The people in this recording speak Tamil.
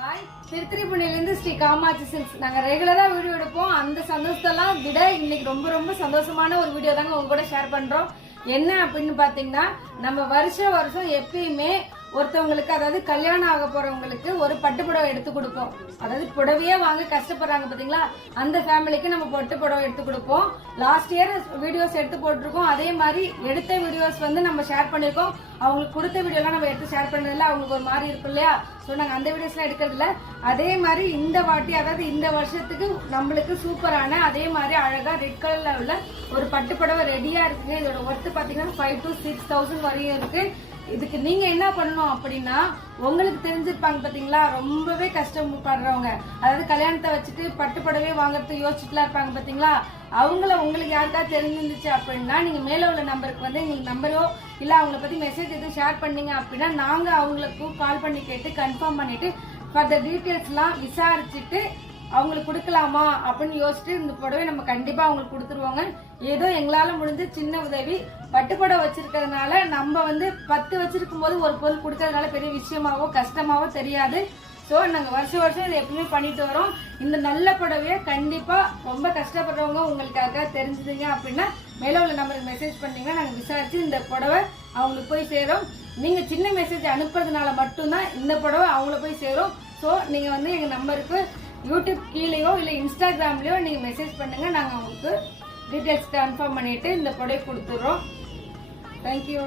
ஹாய், திருத்திரிப்புணிலிருந்து ஸ்ரீ காமாட்சி சில்க்ஸ். நாங்க ரெகுலரா வீடியோ எடுப்போம். அந்த சந்தோஷத்தெல்லாம் விட இன்னைக்கு ரொம்ப ரொம்ப சந்தோஷமான ஒரு வீடியோ தாங்க உங்க கூட ஷேர் பண்றோம். என்ன அப்படின்னு பாத்தீங்கன்னா, நம்ம வருஷம் எப்பயுமே ஒருத்தவங்களுக்கு, அதாவது கல்யாணம் ஆக போறவங்களுக்கு ஒரு பட்டு புடவை எடுத்து கொடுப்போம். அதாவது புடவையே வாங்க கஷ்டப்படுறாங்க பாத்தீங்களா, அந்த ஃபேமிலிக்கு நம்ம பட்டு புடவை எடுத்து கொடுப்போம். லாஸ்ட் இயர் வீடியோஸ் எடுத்து போட்டிருக்கோம். அதே மாதிரி எடுத்த வீடியோஸ் நம்ம ஷேர் பண்ணிருக்கோம். அவங்களுக்கு கொடுத்த வீடியோலாம் நம்ம எடுத்து ஷேர் பண்ணதில்ல, அவங்களுக்கு ஒரு மாதிரி இருக்கும் இல்லையா, ஸோ நாங்கள் அந்த வீடியோஸ்லாம் எடுக்கிறது இல்லை. அதே மாதிரி இந்த வாட்டி, அதாவது இந்த வருஷத்துக்கு நம்மளுக்கு சூப்பரான அதே மாதிரி அழகா ரெட் கலர்ல உள்ள ஒரு பட்டு புடவை ரெடியா இருக்குங்க. இதோட ஒர்த்து பாத்தீங்கன்னா 5,000 to 6,000 வரையும் இருக்கு. இதுக்கு நீங்க என்ன பண்ணணும் அப்படின்னா, உங்களுக்கு தெரிஞ்சிருப்பாங்க பாத்தீங்களா, ரொம்பவே கஷ்டப்படுறவங்க, அதாவது கல்யாணத்தை வச்சுட்டு பட்டு புடவை வாங்குறது யோசிச்சுட்டுலாம் இருப்பாங்க பாத்தீங்களா, அவங்கள உங்களுக்கு யாருக்காவது தெரிஞ்சிருந்துச்சு அப்படின்னா நீங்க மேல உள்ள நம்பருக்கு எங்களுக்கு நம்பரோ இல்ல அவங்கள பத்தி மெசேஜ் எதுவும் ஷேர் பண்ணீங்க அப்படின்னா நாங்க அவங்களுக்கு கால் பண்ணி கேட்டு கன்ஃபார்ம் பண்ணிட்டு ஃபர்தர் டீட்டெயில்ஸ் எல்லாம் விசாரிச்சுட்டு அவங்களுக்கு கொடுக்கலாமா அப்படின்னு யோசிச்சுட்டு இந்த புடவை நம்ம கண்டிப்பா அவங்களுக்கு கொடுத்துருவாங்க. ஏதோ எங்களால முடிஞ்ச சின்ன உதவி. பட்டு புடவை வச்சிருக்கிறதுனால நம்ம 10 வச்சிருக்கும் போது ஒரு பொருள் கொடுக்கறதுனால பெரிய விஷயமாவோ கஷ்டமாவோ தெரியாது. ஸோ நாங்கள் வருஷம் இதை எப்பவுமே பண்ணிட்டு வரோம். இந்த நல்ல புடவைய கண்டிப்பா ரொம்ப கஷ்டப்படுறவங்க உங்களுக்காக தெரிஞ்சுதுங்க அப்படின்னா மேல உள்ள நம்பருக்கு மெசேஜ் பண்ணீங்கன்னா நாங்கள் விசாரிச்சு இந்த புடவை அவங்களுக்கு போய் சேரும். நீங்க சின்ன மெசேஜ் அனுப்புறதுனால மட்டும்தான் இந்த புடவை அவங்கள போய் சேரும். ஸோ நீங்க எங்க நம்பருக்கு யூடியூப் கீழேயோ இல்லை இன்ஸ்டாகிராம்லயோ நீங்க மெசேஜ் பண்ணுங்க. நாங்கள் உங்களுக்கு டீட்டெயில்ஸ் கன்ஃபார்ம் பண்ணிட்டு இந்த புடவை கொடுத்துறோம். தேங்க்யூ.